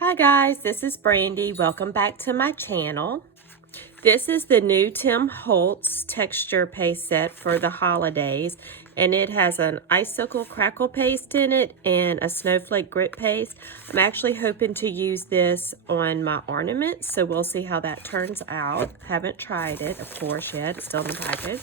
Hi guys, this is Brandy. Welcome back to my channel. This is the new Tim Holtz texture paste set for the holidays, and it has an icicle crackle paste in it and a snowflake grit paste. I'm actually hoping to use this on my ornaments, so we'll see how that turns out. Haven't tried it, of course, yet. It's still in the package.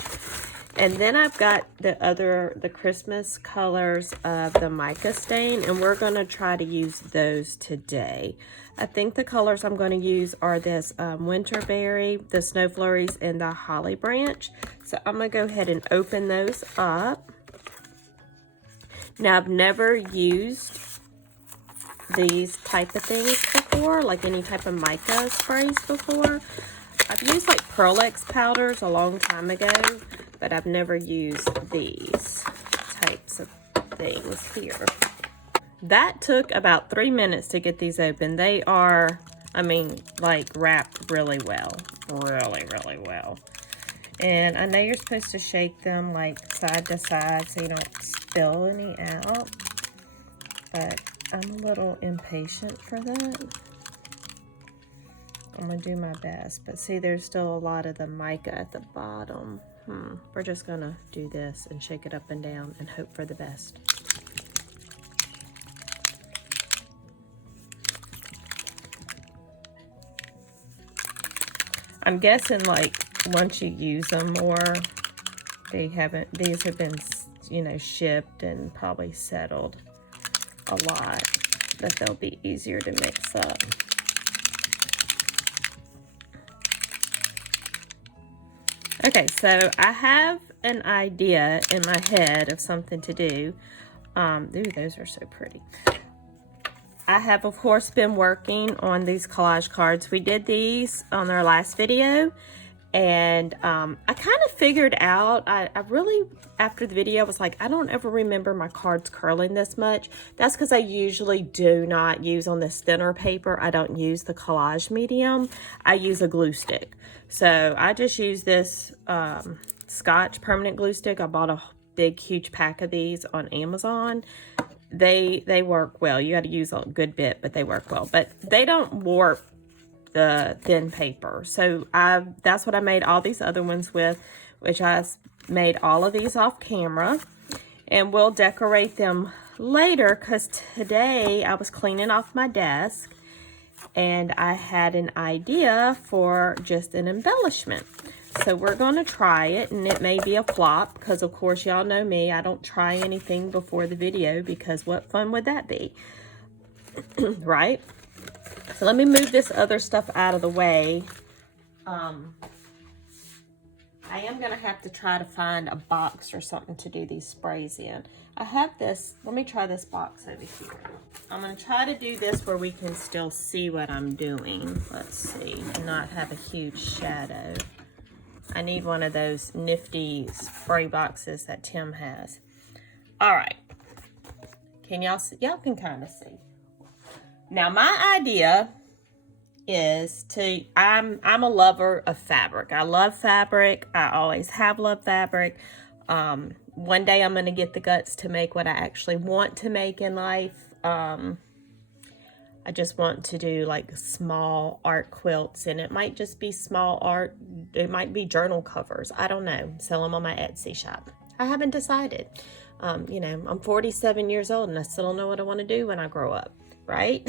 And then I've got the Christmas colors of the mica stain, and we're going to try to use those today. I think the colors I'm going to use are this Winterberry, the Snow Flurries, and the Holly Branch. So I'm going to go ahead and open those up. Now, I've never used these type of things before, like any type of mica sprays before. I've used like Pearl-Ex powders a long time ago, but I've never used these types of things here. That took about 3 minutes to get these open. They are, I mean, like wrapped really well. Really well. And I know you're supposed to shake them like side to side so you don't spill any out, but I'm a little impatient for that. I'm gonna do my best, but see, there's still a lot of the mica at the bottom. We're just gonna do this and shake it up and down and hope for the best. I'm guessing like once you use them more, these have been, you know, shipped and probably settled a lot, that they'll be easier to mix up. Okay, so I have an idea in my head of something to do. Ooh, those are so pretty. I have, of course, been working on these collage cards. We did these on our last video, and I kind of figured out, I really, after the video, was like, I don't ever remember my cards curling this much. That's because I usually do not use on this thinner paper. I don't use the collage medium. I use a glue stick. So I just use this Scotch permanent glue stick. I bought a big, huge pack of these on Amazon. They work well. You got to use a good bit, but they work well. But they don't warp the thin paper. So that's what I made all these other ones with, which I made all of these off camera. And we'll decorate them later, because today I was cleaning off my desk and I had an idea for just an embellishment. So we're going to try it, and it may be a flop because, of course, y'all know me. I don't try anything before the video because what fun would that be? Right? So let me move this other stuff out of the way. I am going to have to try to find a box or something to do these sprays in. I have this. Let me try this box over here. I'm going to try to do this where we can still see what I'm doing. Let's see. And not have a huge shadow. I need one of those nifty spray boxes that Tim has. All right. Can y'all see? Y'all can kind of see. Now, my idea is I'm a lover of fabric. I love fabric. I always have loved fabric. One day I'm going to get the guts to make what I actually want to make in life. I just want to do like small art quilts, and it might just be small art. It might be journal covers. I don't know. Sell them on my Etsy shop. I haven't decided. You know, I'm 47 years old and I still don't know what I want to do when I grow up, right?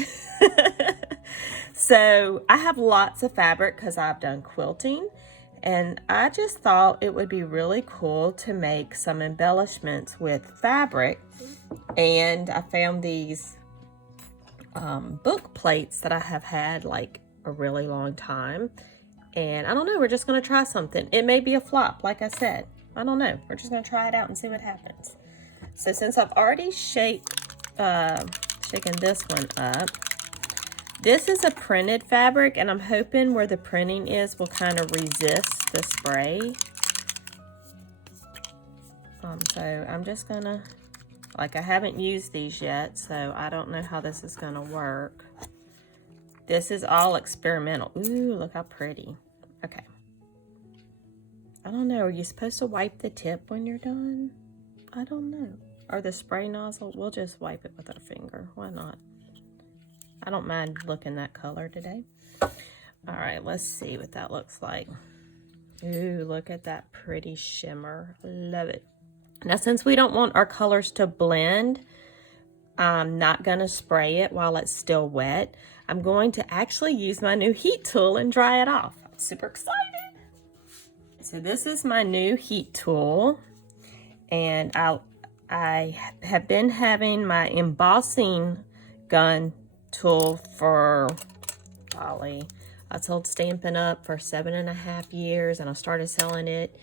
So I have lots of fabric because I've done quilting, and I just thought it would be really cool to make some embellishments with fabric. And I found these book plates that I have had like a really long time, and I don't know, we're just going to try something. It may be a flop, like I said. I don't know. We're just going to try it out and see what happens. So since I've already shaken this one up, this is a printed fabric, and I'm hoping where the printing is will kind of resist the spray. So I'm just gonna, like, I haven't used these yet, so I don't know how this is gonna work. This is all experimental. Ooh, look how pretty. Okay. I don't know, are you supposed to wipe the tip when you're done? I don't know. Or the spray nozzle? We'll just wipe it with our finger. Why not? I don't mind looking that color today. All right, let's see what that looks like. Ooh, look at that pretty shimmer. Love it. Now, since we don't want our colors to blend, I'm not going to spray it while it's still wet. I'm going to actually use my new heat tool and dry it off. I'm super excited. So this is my new heat tool, and I have been having my embossing gun tool for probably, I sold Stampin' Up! For 7.5 years, and I started selling it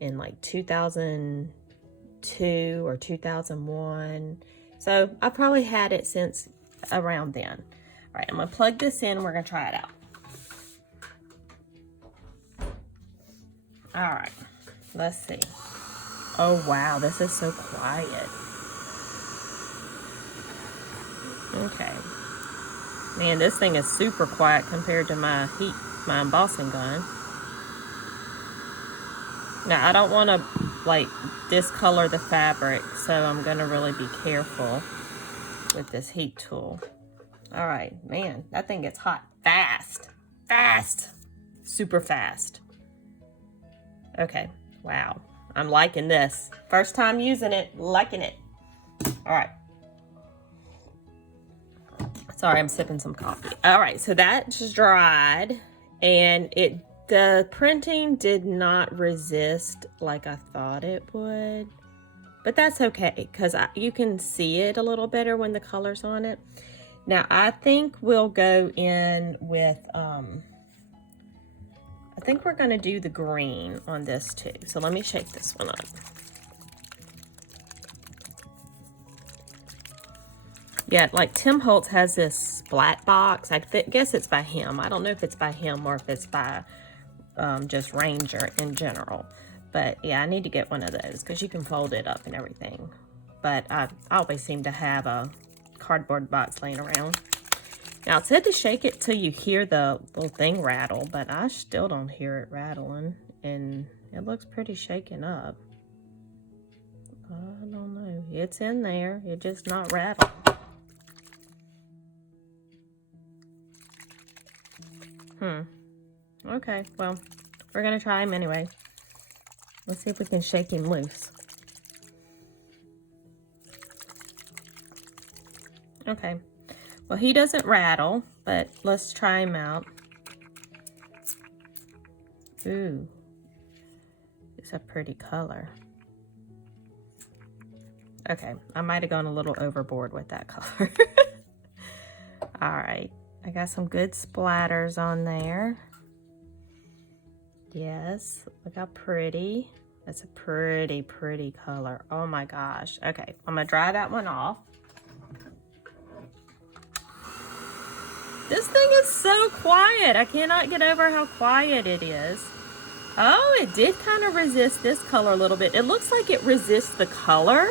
in like 2002 or 2001. So I probably had it since around then. All right, I'm gonna plug this in. We're gonna try it out. All right, let's see. Oh wow, this is so quiet. Okay. Man, this thing is super quiet compared to my embossing gun. Now, I don't want to like discolor the fabric, so I'm gonna really be careful with this heat tool. All right, man, that thing gets hot fast, super fast. Okay, wow, I'm liking this. First time using it, liking it. All right. Sorry, I'm sipping some coffee. All right, so that just dried, and the printing did not resist like I thought it would, but that's okay because you can see it a little better when the color's on it. Now I think we'll go in with, I think we're gonna do the green on this too. So let me shake this one up. Yeah, like Tim Holtz has this splat box. I guess it's by him. I don't know if it's by him or if it's by just Ranger in general. But yeah, I need to get one of those because you can fold it up and everything. But I always seem to have a cardboard box laying around. Now it said to shake it till you hear the little thing rattle, but I still don't hear it rattling. And it looks pretty shaken up. I don't know. It's in there. It's just not rattling. Okay, well, we're gonna try him anyway. Let's see if we can shake him loose. Okay, well, he doesn't rattle, but let's try him out. Ooh, it's a pretty color. Okay, I might have gone a little overboard with that color. All right, I got some good splatters on there. Yes, look how pretty. That's a pretty, pretty color. Oh my gosh. Okay, I'm gonna dry that one off. This thing is so quiet. I cannot get over how quiet it is. Oh, it did kind of resist this color a little bit. It looks like it resists the color,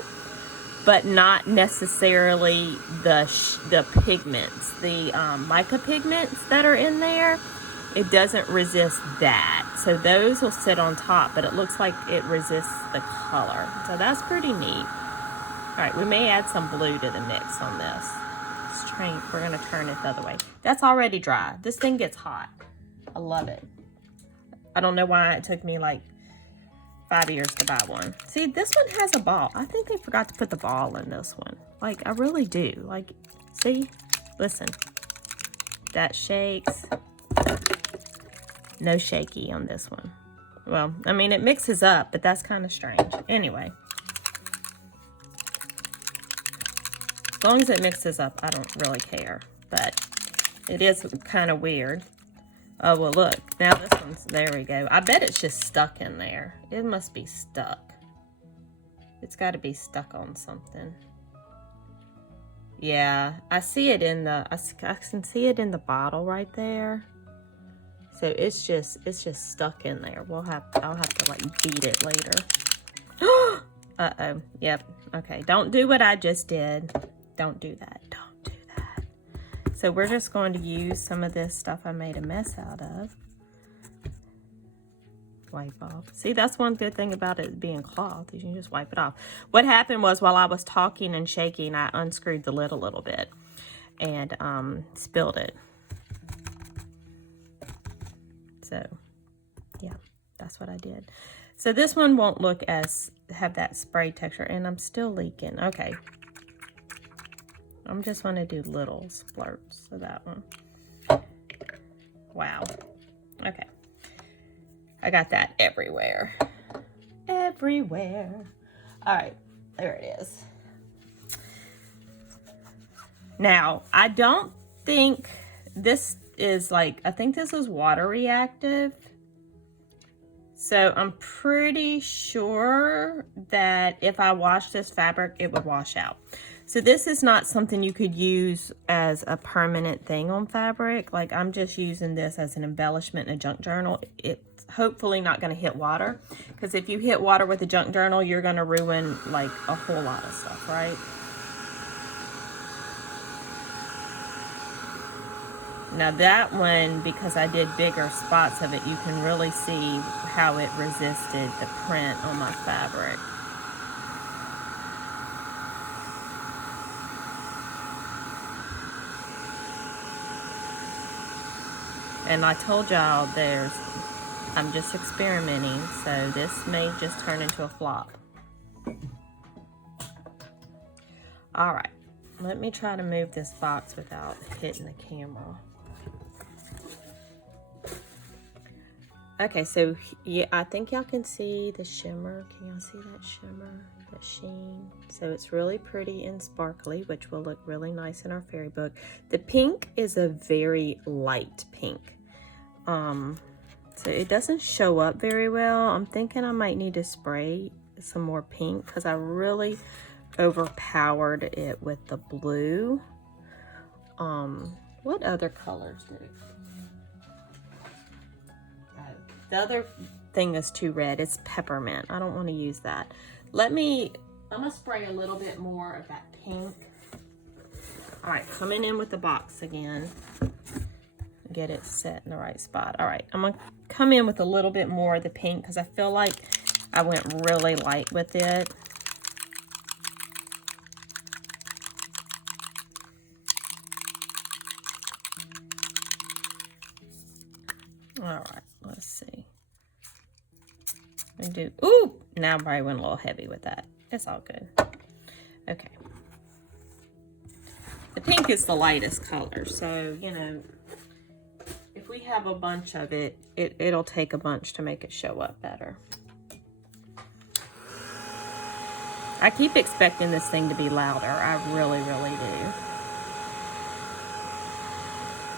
but not necessarily the pigments, the mica pigments that are in there. It doesn't resist that. So those will sit on top, but it looks like it resists the color. So that's pretty neat. All right, we may add some blue to the mix on this. We're gonna turn it the other way. That's already dry. This thing gets hot. I love it. I don't know why it took me like 5 years to buy one. See, this one has a ball. I think they forgot to put the ball in this one. Like, I really do. Like, see? Listen. That shakes. No shaky on this one. Well, I mean, it mixes up, but that's kind of strange. Anyway. As long as it mixes up, I don't really care. But it is kind of weird. Oh, well, look. Now this one's, there we go. I bet it's just stuck in there. It must be stuck. It's got to be stuck on something. Yeah, I see it in the, I can see it in the bottle right there. So it's just stuck in there. I'll have to like beat it later. Uh-oh. Yep. Okay. Don't do what I just did. Don't do that. Don't do that. So we're just going to use some of this stuff I made a mess out of. Wipe off. See, that's one good thing about it being cloth, is you can just wipe it off. What happened was while I was talking and shaking, I unscrewed the lid a little bit. and spilled it. So yeah, that's what I did. So this one won't look as, have that spray texture, and I'm still leaking. Okay. I'm just gonna do little splurts of that one. Wow. Okay. I got that everywhere. Everywhere. All right, there it is. Now, I don't think this is like, I think this is water reactive. So I'm pretty sure that if I wash this fabric, it would wash out. So this is not something you could use as a permanent thing on fabric. Like, I'm just using this as an embellishment in a junk journal. It's hopefully not going to hit water, because if you hit water with a junk journal, you're going to ruin like a whole lot of stuff, right? Now that one, because I did bigger spots of it, you can really see how it resisted the print on my fabric. And I told y'all I'm just experimenting, so this may just turn into a flop. All right, let me try to move this box without hitting the camera. Okay, so yeah, I think y'all can see the shimmer. Can y'all see that shimmer, that sheen? So it's really pretty and sparkly, which will look really nice in our fairy book. The pink is a very light pink. So it doesn't show up very well. I'm thinking I might need to spray some more pink, because I really overpowered it with the blue. What other colors did it? The other thing is too red. It's peppermint. I don't want to use that. I'm gonna spray a little bit more of that pink. All right, coming in with the box again. Get it set in the right spot. All right, I'm gonna come in with a little bit more of the pink, because I feel like I went really light with it. All right, let's see. Ooh, now I probably went a little heavy with that. It's all good. Okay. The pink is the lightest color, so, you know, if we have a bunch of it, it'll take a bunch to make it show up better. I keep expecting this thing to be louder. I really, really do.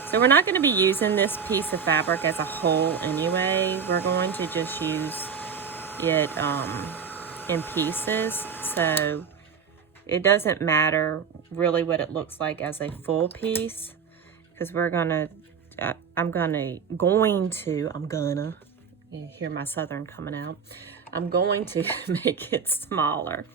So we're not going to be using this piece of fabric as a whole anyway. We're going to just use it in pieces. So it doesn't matter really what it looks like as a full piece, because we're gonna, you hear my southern coming out. I'm going to make it smaller.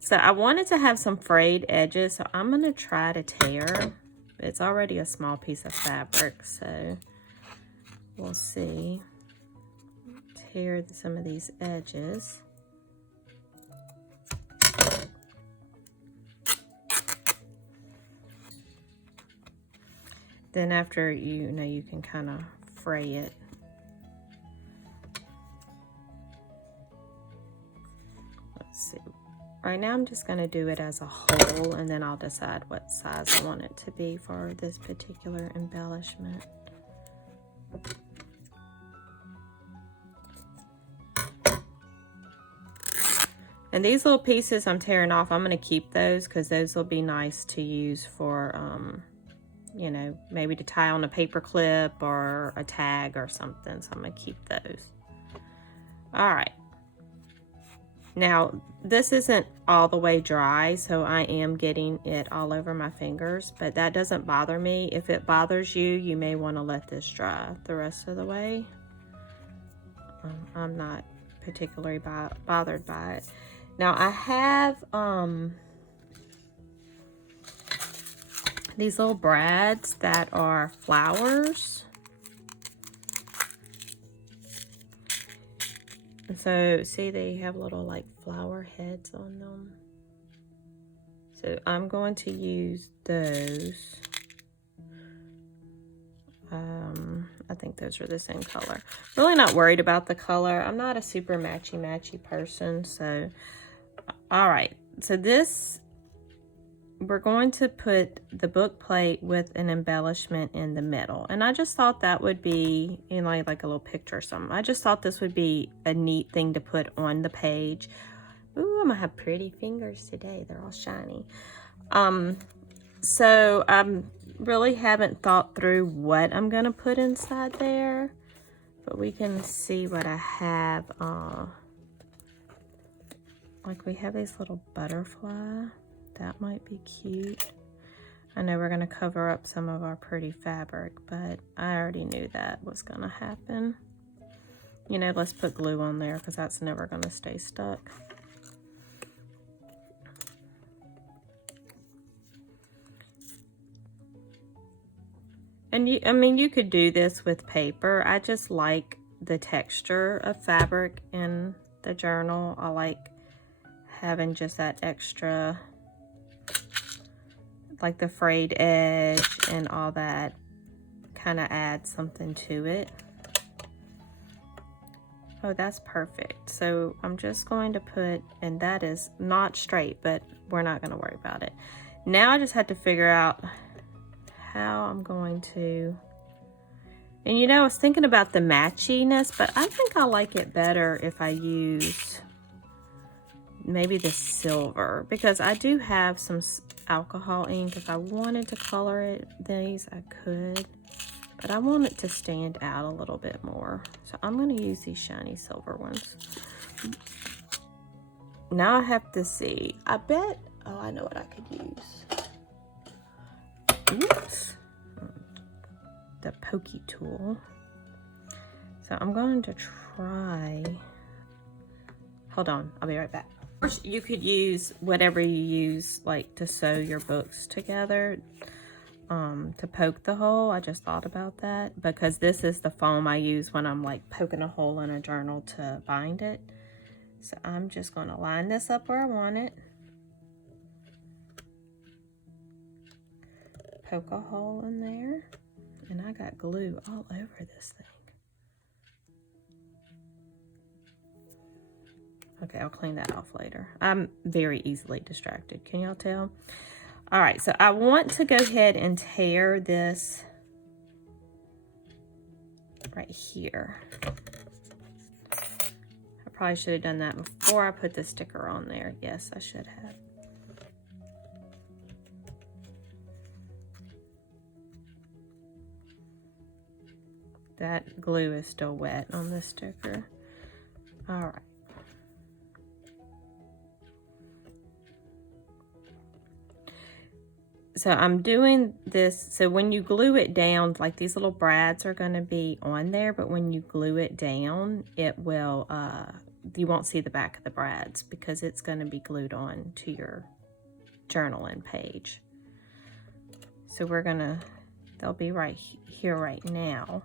So I wanted to have some frayed edges, so I'm gonna try to tear. It's already a small piece of fabric, so we'll see. Tear some of these edges. Then after, you can kind of fray it. Let's see. Right now I'm just going to do it as a whole, and then I'll decide what size I want it to be for this particular embellishment. And these little pieces I'm tearing off, I'm going to keep those, because those will be nice to use for, you know, maybe to tie on a paper clip or a tag or something. So I'm going to keep those. All right. Now, this isn't all the way dry, so I am getting it all over my fingers, but that doesn't bother me. If it bothers you, you may want to let this dry the rest of the way. I'm not particularly bothered by it. Now, I have these little brads that are flowers. And so, see, they have little like flower heads on them. So I'm going to use those think those are the same color. Really not worried about the color. I'm not a super matchy person, so all right. So this, we're going to put the book plate with an embellishment in the middle, and I just thought that would be, you know, like a little picture or something. I just thought this would be a neat thing to put on the page. Ooh, I'm gonna have pretty fingers today. They're all shiny. So I really haven't thought through what I'm gonna put inside there, but we can see what I have. Like we have these little butterfly. That might be cute. I know we're gonna cover up some of our pretty fabric, but I already knew that was gonna happen. You know, let's put glue on there because that's never gonna stay stuck. And I mean, you could do this with paper. I just like the texture of fabric in the journal. I like having just that extra, like the frayed edge and all that, kind of adds something to it. Oh, that's perfect. So I'm just going to put, and that is not straight, but we're not going to worry about it. Now I just had to figure out how I'm going to, and you know, I was thinking about the matchiness, but I think I like it better if I use maybe the silver, because I do have some alcohol ink. If I wanted to color these, I could, but I want it to stand out a little bit more. So I'm going to use these shiny silver ones. Now I have to see. I bet, oh, I know what I could use. Oops. The pokey tool. So I'm going to try, hold on, I'll be right back. Of course, you could use whatever you use, like to sew your books together, to poke the hole. I just thought about that because this is the foam I use when I'm like poking a hole in a journal to bind it. So I'm just going to line this up where I want it. Poke a hole in there, and I got glue all over this thing. Okay, I'll clean that off later. I'm very easily distracted. Can y'all tell? All right, so I want to go ahead and tear this right here. I probably should have done that before I put the sticker on there. Yes, I should have. That glue is still wet on the sticker. All right. So I'm doing this, so when you glue it down, like these little brads are going to be on there, but when you glue it down, it will, you won't see the back of the brads because it's going to be glued on to your journaling page. So we're going to, they'll be right here right now.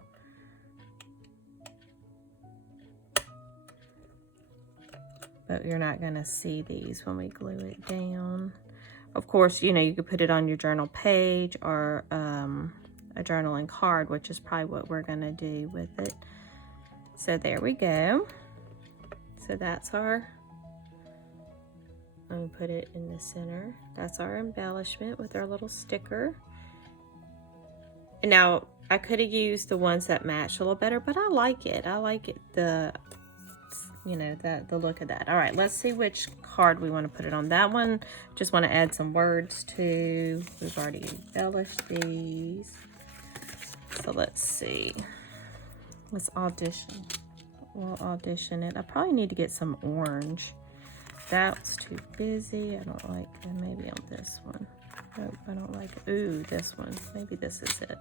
But you're not going to see these when we glue it down. Of course, you know, you could put it on your journal page or a journaling card, which is probably what we're going to do with it. So there we go. So that's our, I'm going to put it in the center. That's our embellishment with our little sticker. And now, I could have used the ones that match a little better, but I like it. I like it, you know, the look of that. All right, let's see which card we want to put it on. That one, just want to add some words to. We've already embellished these. So let's see. Let's audition. We'll audition it. I probably need to get some orange. That's too busy. I don't like that. Maybe on this one. Nope, I don't like it. Ooh, this one. Maybe this is it.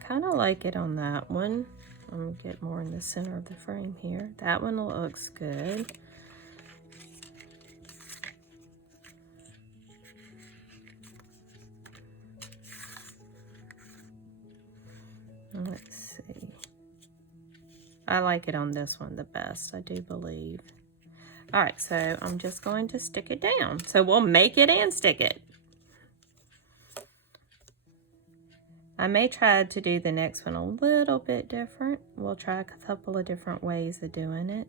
Kind of like it on that one. I'm gonna get more in the center of the frame here. That one looks good. Let's see. I like it on this one the best, I do believe. All right, so I'm just going to stick it down. So we'll make it and stick it. I may try to do the next one a little bit different. We'll try a couple of different ways of doing it.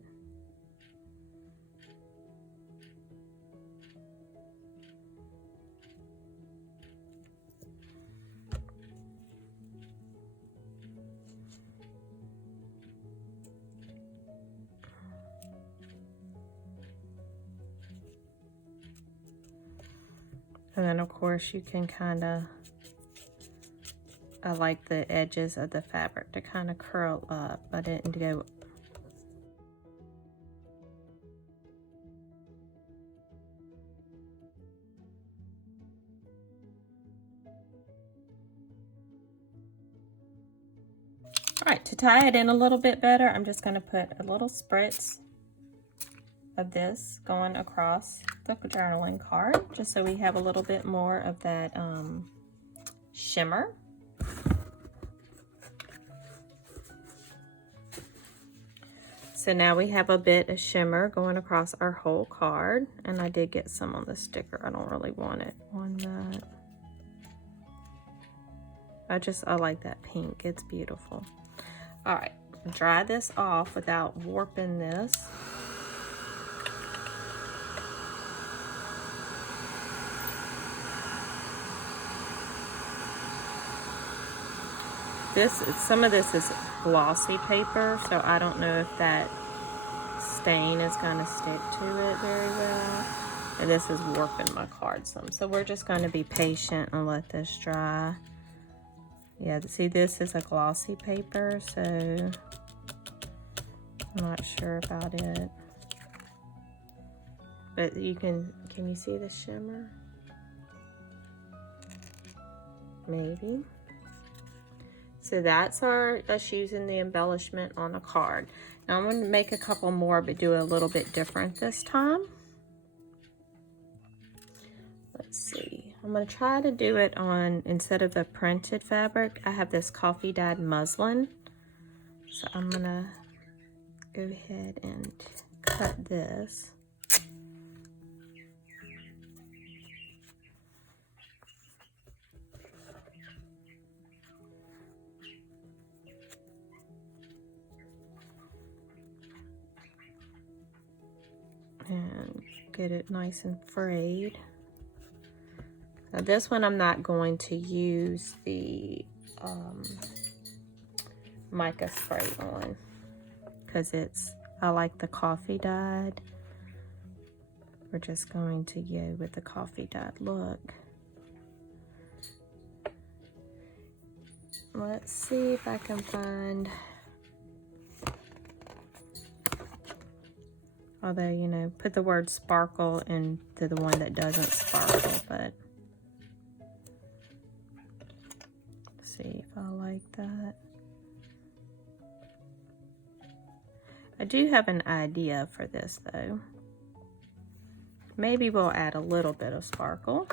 And then of course you can kind of, I like the edges of the fabric to kind of curl up. I didn't go. All right, to tie it in a little bit better, I'm just going to put a little spritz of this going across the journaling card, just so we have a little bit more of that shimmer. So now we have a bit of shimmer going across our whole card, and I did get some on the sticker. I don't really want it on that. I like that pink, it's beautiful. All right, dry this off without warping this. Some of this is glossy paper, so I don't know if that stain is going to stick to it very well. And this is warping my card some. So we're just going to be patient and let this dry. Yeah, see, this is a glossy paper, so I'm not sure about it. But can you see the shimmer? Maybe. So that's us using the embellishment on a card. Now I'm going to make a couple more, but do a little bit different this time. Let's see. I'm going to try to do it on, instead of the printed fabric, I have this coffee dyed muslin. So I'm going to go ahead and cut this. And get it nice and frayed. Now this one I'm not going to use the mica spray on because I like the coffee dyed. We're just going to go with the coffee dyed look. Let's see if I can find, although, you know, put the word sparkle into the one that doesn't sparkle, but see if I like that. I do have an idea for this though. Maybe we'll add a little bit of sparkle,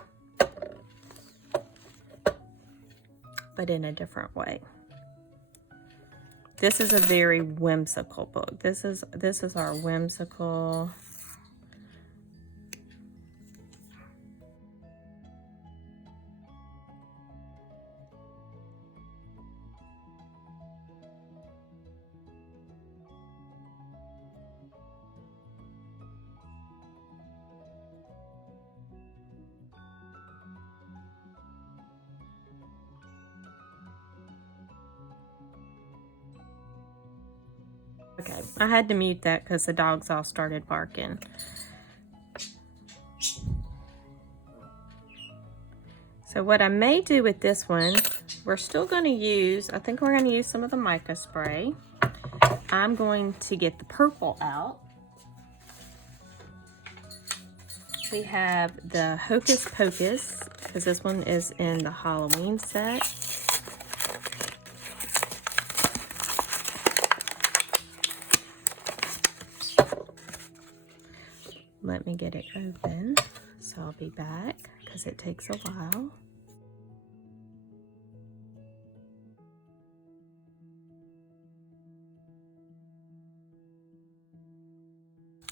but in a different way. This is a very whimsical book. This is our whimsical. Okay, I had to mute that because the dogs all started barking. So what I may do with this one, we're still going to use, I think we're going to use some of the mica spray. I'm going to get the purple out. We have the Hocus Pocus, because this one is in the Halloween set. Let me get it open, so I'll be back because it takes a while.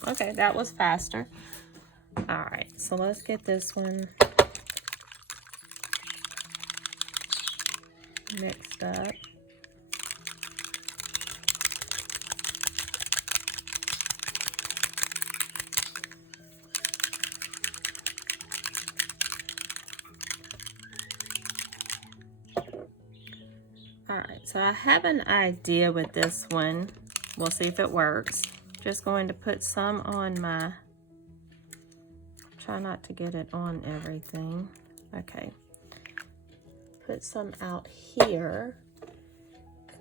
Okay, that was faster. All right, so let's get this one. mixed up. Alright, so I have an idea with this one. We'll see if it works. Just going to put some on my, try not to get it on everything. Okay. Put some out here.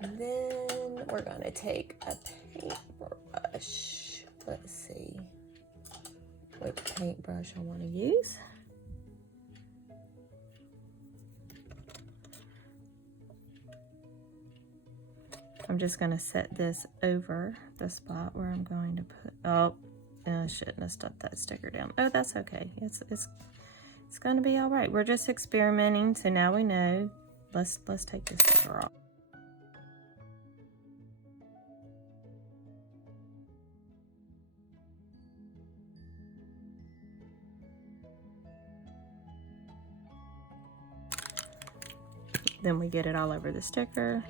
And then we're going to take a paintbrush. Let's see what paintbrush I want to use. I'm just going to set this over the spot where I'm going to put, oh, I shouldn't have stuck that sticker down. Oh, that's okay. It's going to be all right. We're just experimenting, so now we know. Let's take this sticker off. Then we get it all over the sticker.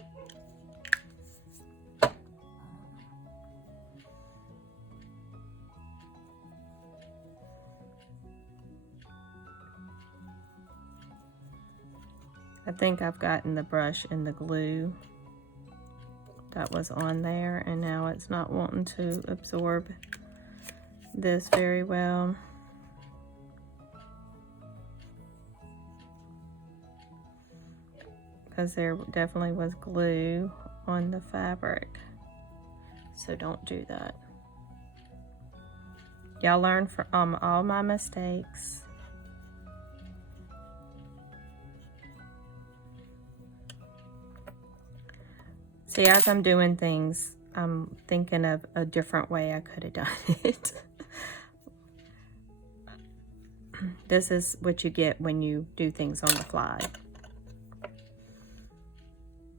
I think I've gotten the brush and the glue that was on there, and now it's not wanting to absorb this very well. Because there definitely was glue on the fabric. So don't do that. Y'all learn from all my mistakes. See, as I'm doing things, I'm thinking of a different way I could have done it. This is what you get when you do things on the fly.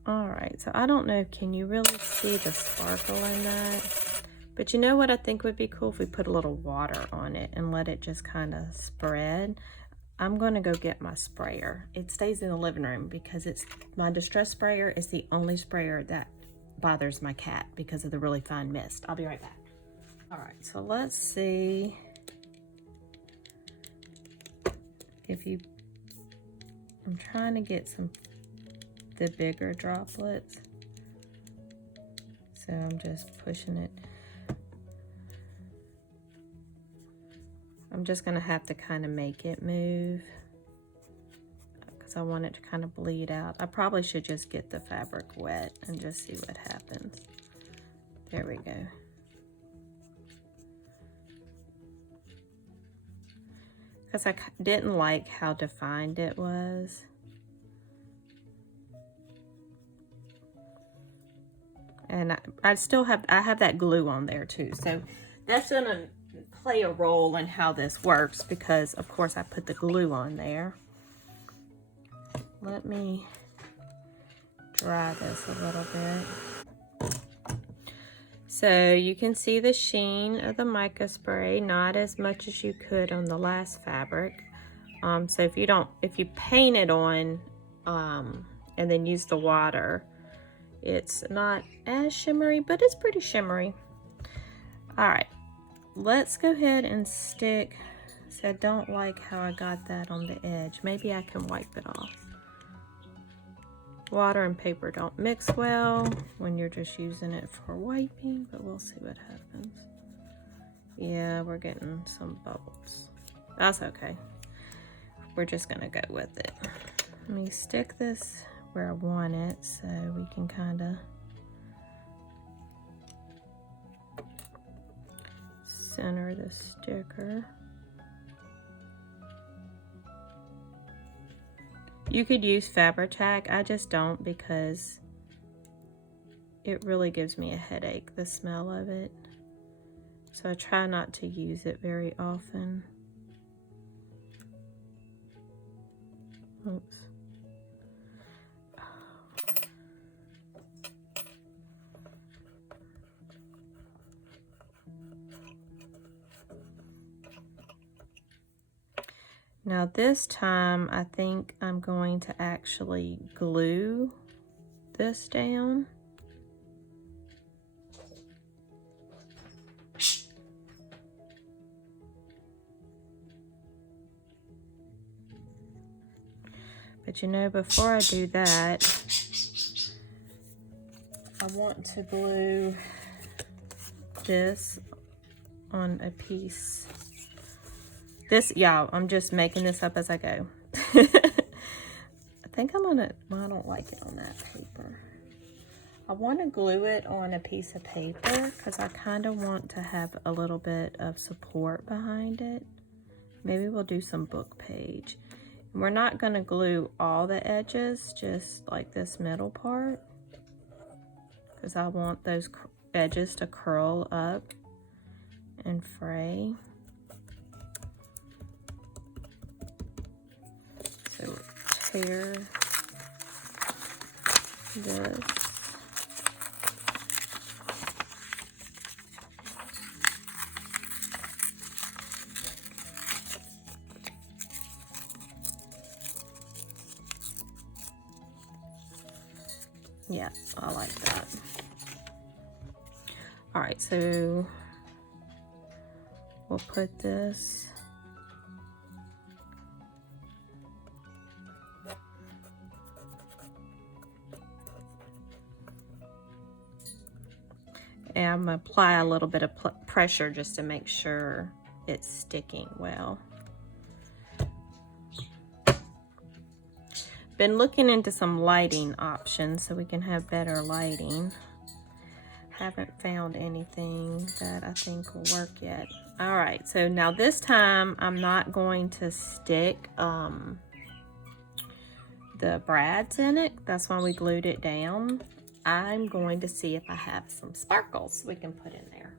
All right, so I don't know, can you really see the sparkle in that? But you know what I think would be cool? If we put a little water on it and let it just kind of spread. I'm gonna go get my sprayer. It stays in the living room because it's my distress sprayer is the only sprayer that bothers my cat because of the really fine mist. I'll be right back. All right, so let's see if you, I'm trying to get the bigger droplets. So I'm just pushing it. I'm just gonna have to kind of make it move because I want it to kind of bleed out. I probably should just get the fabric wet and just see what happens. There we go. Because I didn't like how defined it was. And I still have, I have that glue on there too. So that's gonna play a role in how this works because of course I put the glue on there. Let me dry this a little bit. So you can see the sheen of the mica spray, not as much as you could on the last fabric. So if you paint it on and then use the water, it's not as shimmery, but it's pretty shimmery. All right, let's go ahead and stick. So I don't like how I got that on the edge. Maybe I can wipe it off. Water and paper don't mix well when you're just using it for wiping, but we'll see what happens. Yeah, we're getting some bubbles. That's okay. We're just gonna go with it. Let me stick this where I want it so we can kind of center the sticker. You could use Fabri-Tac. I just don't because it really gives me a headache, the smell of it. So I try not to use it very often. Oops. Now this time I think I'm going to actually glue this down. But you know, before I do that, I want to glue this on a piece. This, y'all, I'm just making this up as I go. I think I'm gonna, well, I don't like it on that paper. I want to glue it on a piece of paper because I kind of want to have a little bit of support behind it. Maybe we'll do some book page. We're not going to glue all the edges, just like this middle part, because I want those edges to curl up and fray. So tear this. Yeah, I like that. All right, so we'll put this and I'm gonna apply a little bit of pressure just to make sure it's sticking well. Been looking into some lighting options so we can have better lighting. Haven't found anything that I think will work yet. All right, so now this time I'm not going to stick the brads in it. That's why we glued it down. I'm going to see if I have some sparkles we can put in there.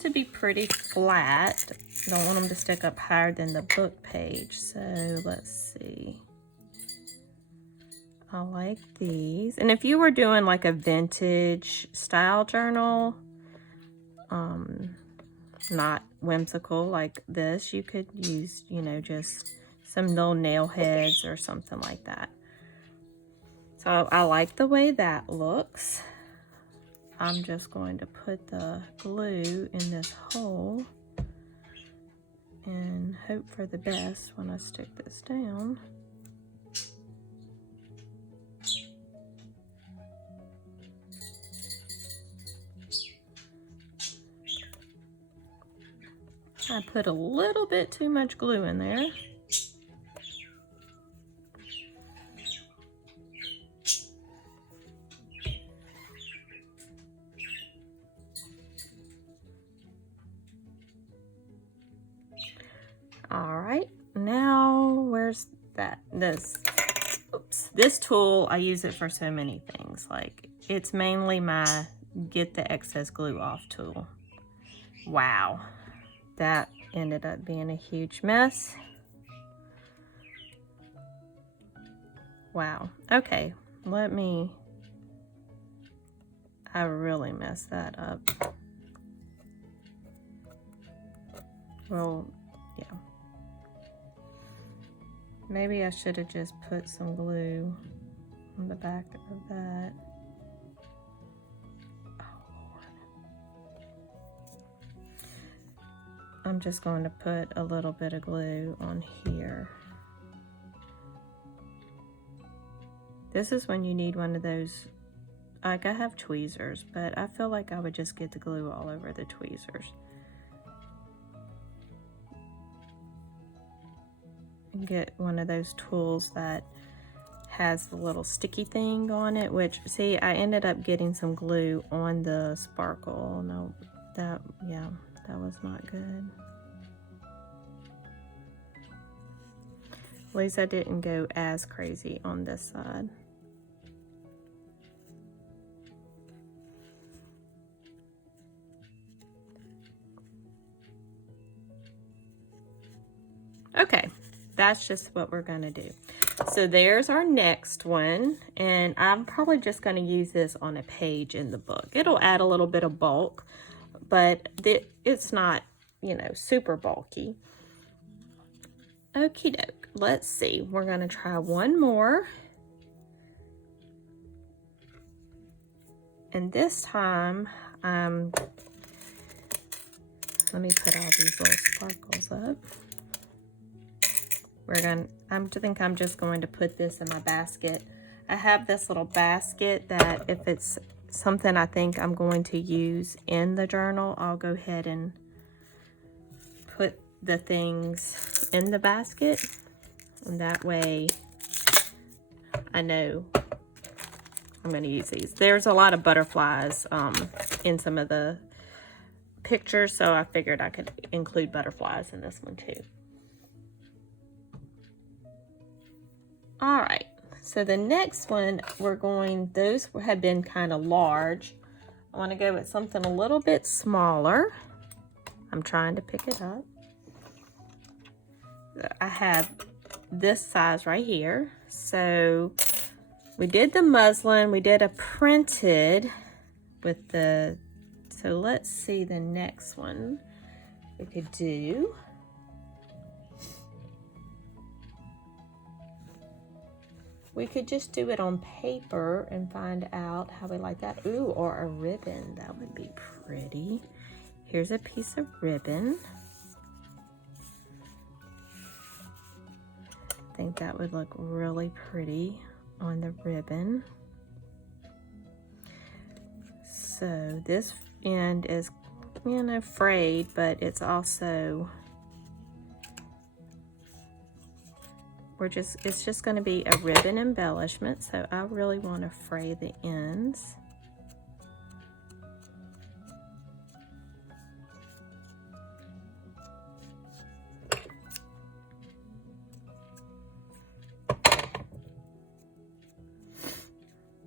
To be pretty flat, don't want them to stick up higher than the book page, so let's see. I like these, and if you were doing like a vintage style journal, not whimsical like this, you could use, you know, just some little nail heads or something like that. So I like the way that looks. I'm just going to put the glue in this hole and hope for the best when I stick this down. I put a little bit too much glue in there. All right, now where's that? This tool, I use it for so many things. Like, it's mainly my get the excess glue off tool. Wow, that ended up being a huge mess. Wow, okay, I really messed that up. Well, yeah. Maybe I should have just put some glue on the back of that. Oh, Lord. I'm just going to put a little bit of glue on here. This is when you need one of those, like I have tweezers, but I feel like I would just get the glue all over the tweezers. Get one of those tools that has the little sticky thing on it, which, see, I ended up getting some glue on the sparkle. No, that was not good. At least I didn't go as crazy on this side. Okay. That's just what we're gonna do. So there's our next one, and I'm probably just gonna use this on a page in the book. It'll add a little bit of bulk, but it's not, you know, super bulky. Okie doke, let's see. We're gonna try one more. And this time, let me put all these little sparkles up. I think I'm just going to put this in my basket. I have this little basket that if it's something I think I'm going to use in the journal, I'll go ahead and put the things in the basket. And that way I know I'm going to use these. There's a lot of butterflies in some of the pictures, so I figured I could include butterflies in this one too. All right, so the next one those have been kind of large. I want to go with something a little bit smaller. I'm trying to pick it up. I have this size right here. So we did the muslin, we did a printed with the, so let's see the next one we could do. We could just do it on paper and find out how we like that. Ooh, or a ribbon, that would be pretty. Here's a piece of ribbon. I think that would look really pretty on the ribbon. So this end is, frayed, but it's also, it's just going to be a ribbon embellishment, so I really want to fray the ends.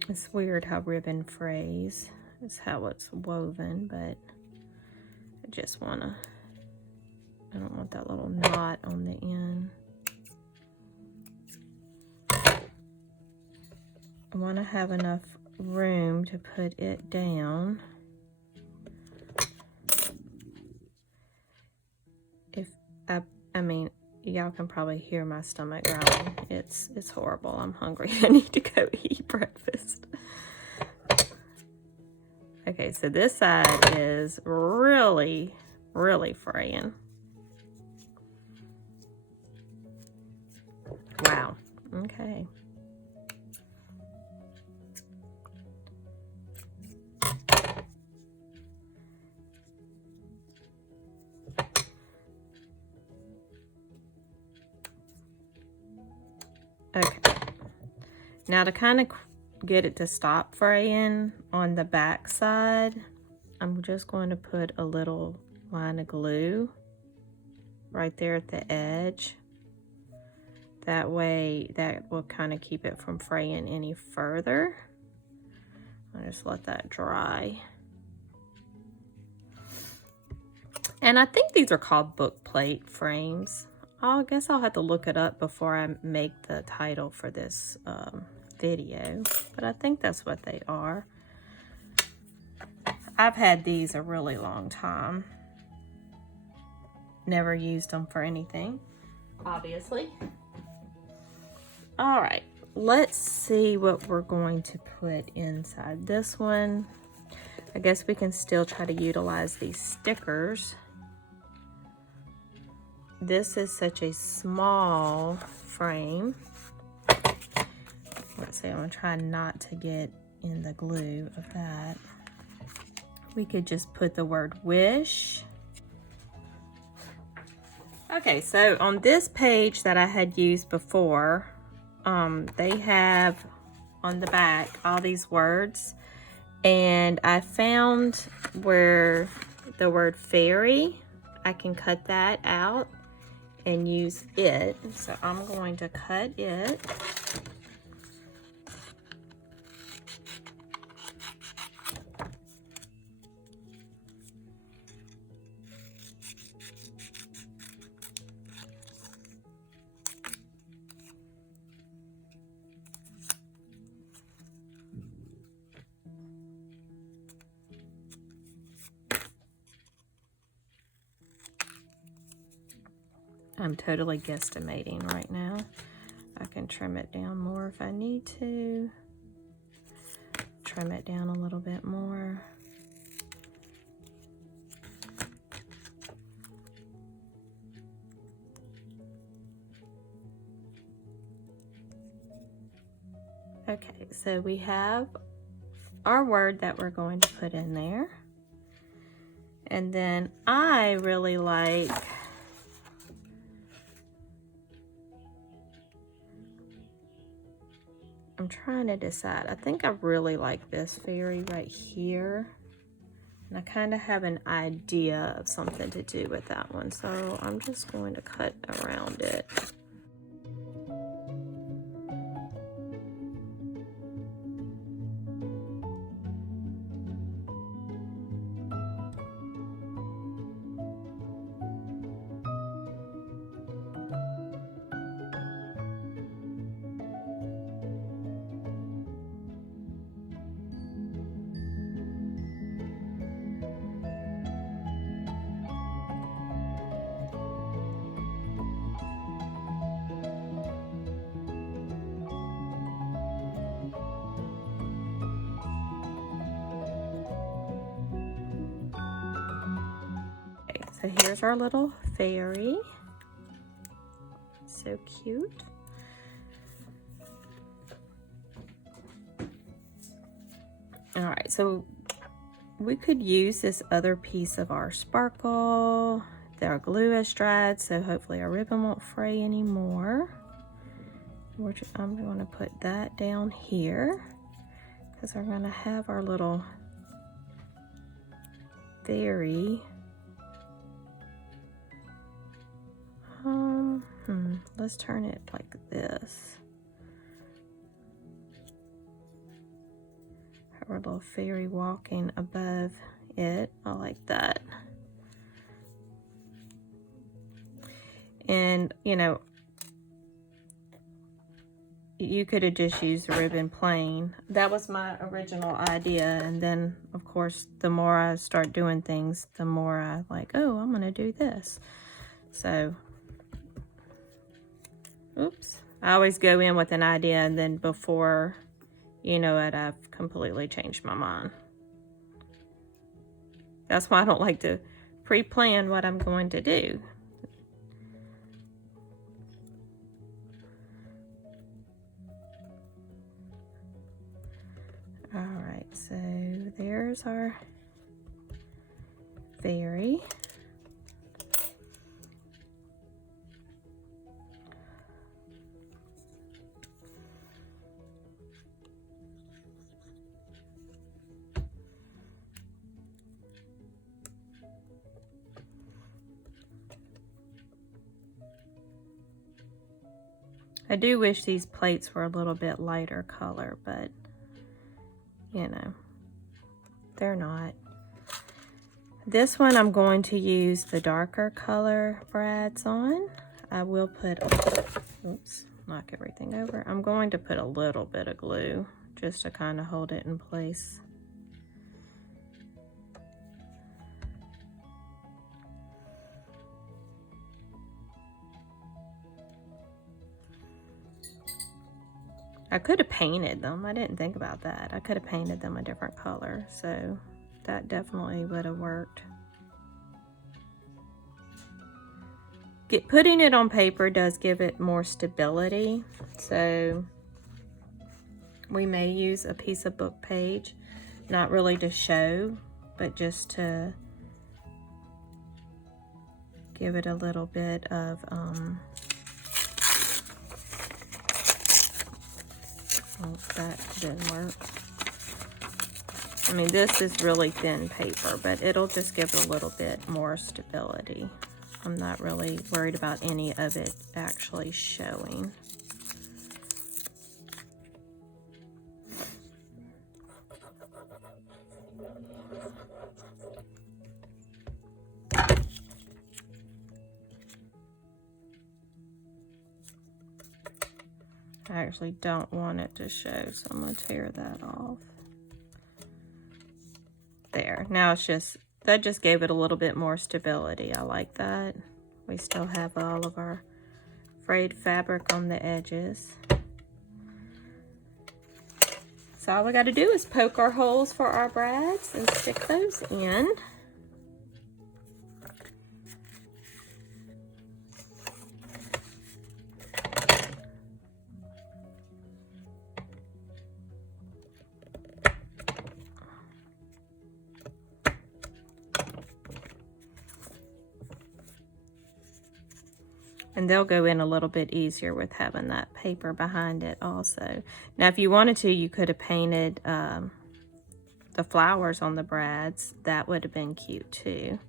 It's weird how ribbon frays. It's how it's woven, but I just want to, I don't want that little knot on the end. I want to have enough room to put it down. I mean, y'all can probably hear my stomach growling. It's horrible. I'm hungry. I need to go eat breakfast. Okay, so this side is really, really fraying. Wow. Okay. Okay, now to kind of get it to stop fraying on the back side, I'm just going to put a little line of glue right there at the edge. That way that will kind of keep it from fraying any further. I'll just let that dry. And I think these are called book plate frames. I guess I'll have to look it up before I make the title for this video, but I think that's what they are. I've had these a really long time. Never used them for anything, obviously. All right, let's see what we're going to put inside this one. I guess we can still try to utilize these stickers. This is such a small frame. Let's see, I'm gonna try not to get in the glue of that. We could just put the word wish. Okay, so on this page that I had used before, they have on the back all these words, and I found where the word fairy, I can cut that out and use it. So I'm going to cut it. I'm totally guesstimating right now. I can trim it down more if I need to. trim it down a little bit more. Okay, so we have our word that we're going to put in there. And then I really like I'm trying to decide. I think I really like this fairy right here. And I kind of have an idea of something to do with that one. So I'm just going to cut around it. So here's our little fairy. So cute. All right, so we could use this other piece of our sparkle. Our glue is dried, so hopefully our ribbon won't fray anymore. I'm going to put that down here because we're going to have our little fairy. Let's turn it like this. Have our little fairy walking above it. I like that. And, you know, you could have just used the ribbon plain. That was my original idea. And then, of course, the more I start doing things, the more I like, oh, I'm going to do this. So, oops. I always go in with an idea and then before you know it, I've completely changed my mind. That's why I don't like to pre-plan what I'm going to do. All right, so there's our fairy. I do wish these plates were a little bit lighter color, but you know, they're not. This one I'm going to use the darker color brads on. I will put, oops, knock everything over. I'm going to put a little bit of glue just to kind of hold it in place. I could have painted them. I didn't think about that. I could have painted them a different color, so that definitely would have worked. Putting it on paper does give it more stability, so we may use a piece of book page, not really to show, but just to give it a little bit of oh, that didn't work. I mean, this is really thin paper, but it'll just give it a little bit more stability. I'm not really worried about any of it actually showing. I actually don't want it to show, so I'm going to tear that off. There. Now it's just, that just gave it a little bit more stability. I like that. We still have all of our frayed fabric on the edges. So all we got to do is poke our holes for our brads and stick those in. And they'll go in a little bit easier with having that paper behind it also. Now, if you wanted to, you could have painted the flowers on the brads. That would have been cute too.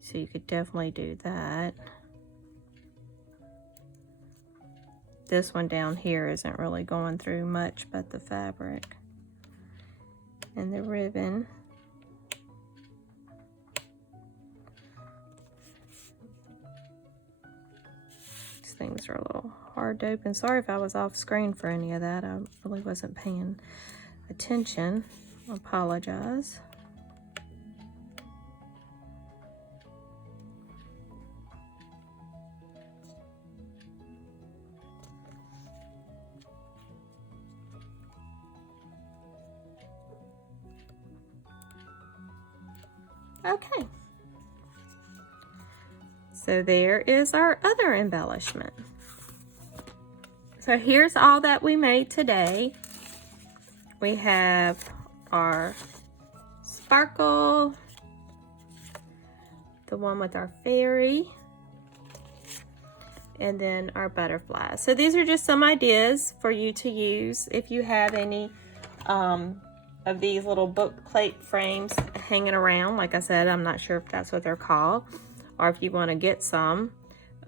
So you could definitely do that. This one down here isn't really going through much but the fabric and the ribbon. Things are a little hard to open. Sorry if I was off screen for any of that. I really wasn't paying attention. I apologize. Okay. So there is our other embellishment. So here's all that we made today. We have our sparkle, the one with our fairy, and then our butterflies. So these are just some ideas for you to use if you have any of these little book plate frames hanging around. Like I said, I'm not sure if that's what they're called, or if you want to get some.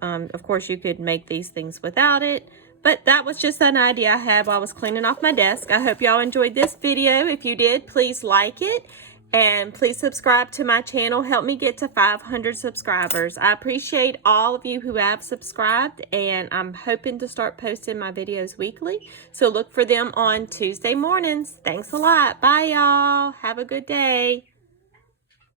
Of course, you could make these things without it, but that was just an idea I had while I was cleaning off my desk. I hope y'all enjoyed this video. If you did, please like it, and please subscribe to my channel. Help me get to 500 subscribers. I appreciate all of you who have subscribed, and I'm hoping to start posting my videos weekly, so look for them on Tuesday mornings. Thanks a lot. Bye, y'all. Have a good day.